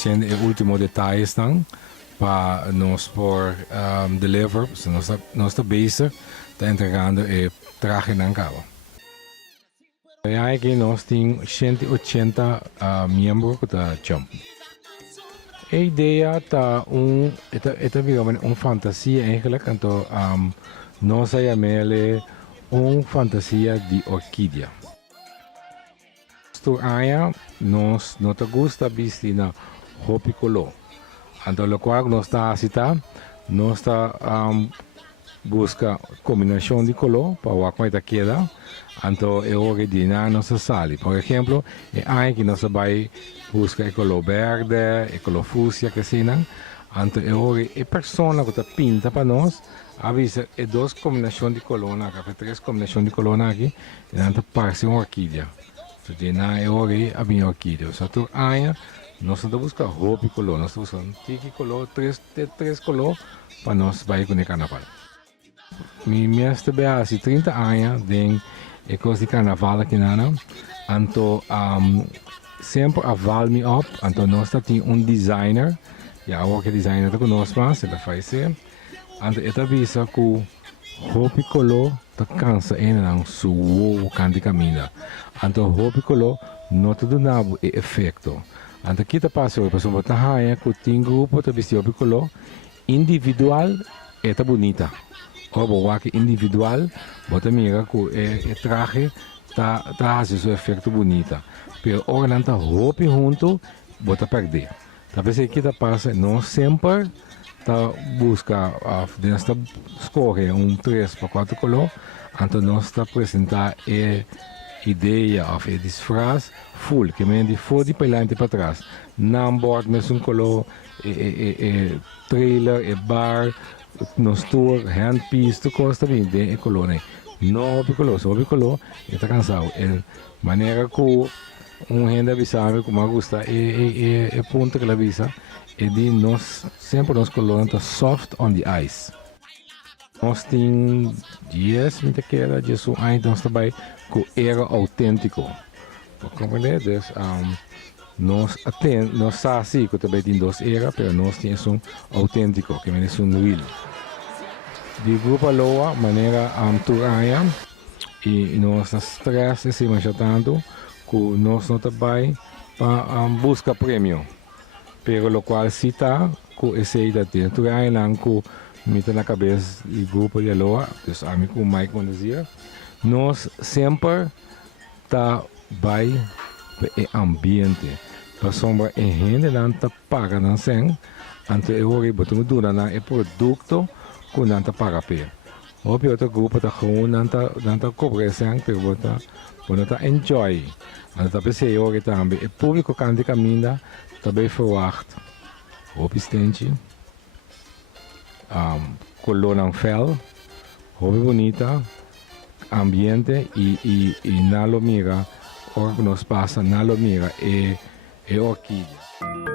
haciendo el último detalle están para nos por deliver, pues, nuestra base está entregando el traje en cabo. Aqui nós temos 180 membros da Jump. A ideia está virando uma fantasia eigenlijk, então nós chamamos uma fantasia de orquídea. Esta nós não gosta de vestir na hopi color. Então, o qual nós está assim, nós está busca combinação de color para o que está queda. Então, eu vou ordenar nossa sala. Por exemplo, aqui nós vai buscar o color verde, o color fúcsia, que assim, não. Então, eu vou a pessoa que está pinta para nós, avisa duas combinações de color, três combinações de color aqui, e então parece uma orquídea. Então, eu vou a minha orquídea. Então, nós estamos buscando roupa e color, nós estamos buscando tique color, três color, para nós vai com o carnaval. Minha estabela há 30 anos, é coisa de carnaval aqui na então sempre aval me up, então nós temos designer, e a que designer conosco, ele faz ser, então ele avisa que roupa e color tá cansa não suou canto camina, então roupa e color não tudo nada é efeito, então aqui tá passando a pessoa tá raia que tem grupo tá vestido roupa e color individual é tá bonita. O que individual, bota mira que o traje tá fazendo um efeito bonito. Pero agora não tá roupa junto, bota perder. Talvez aqui tá passa, não sempre tá busca nesta escolhe 3 para 4 color, então nós está apresentar a ideia ou a disfraz full, que me de fora para diante para trás. Não board mesmo color, trailer, bar, nos tour, handpiece, tu costa bem de color, né? Não picolor, só picolor, está cansado. Maneira que gente avisava como gosta é ponto que ela avisa é de nós sempre nos color tá soft on the ice. Nós tem dias muita que era disso ainda nós também com era autêntico. Para compreender isso, nós sabe que também tem duas eras, mas nós temos autêntico, que é real. De grupo Aloha, maneira turaya, e nós stress se mancha tanto, que nós não trabalhamos para buscar prêmio. Pero o qual se está, que essa ideia de turaya não que mete na cabeça do grupo de Aloha, dos amigos que o Mike quando dizia, nós sempre está bem o ambiente. Para sombra em gente não está paga não sem, então eu vou botar dura na é produto que não está paga per. O outro grupo está com não está cobre sem, pero bota está enjoy. Então pensei eu que também o público que caminha também verwacht. O pistente, color não fel, roupa bonita, ambiente e na lo mira, o que nos passa na lo mira é orquídea.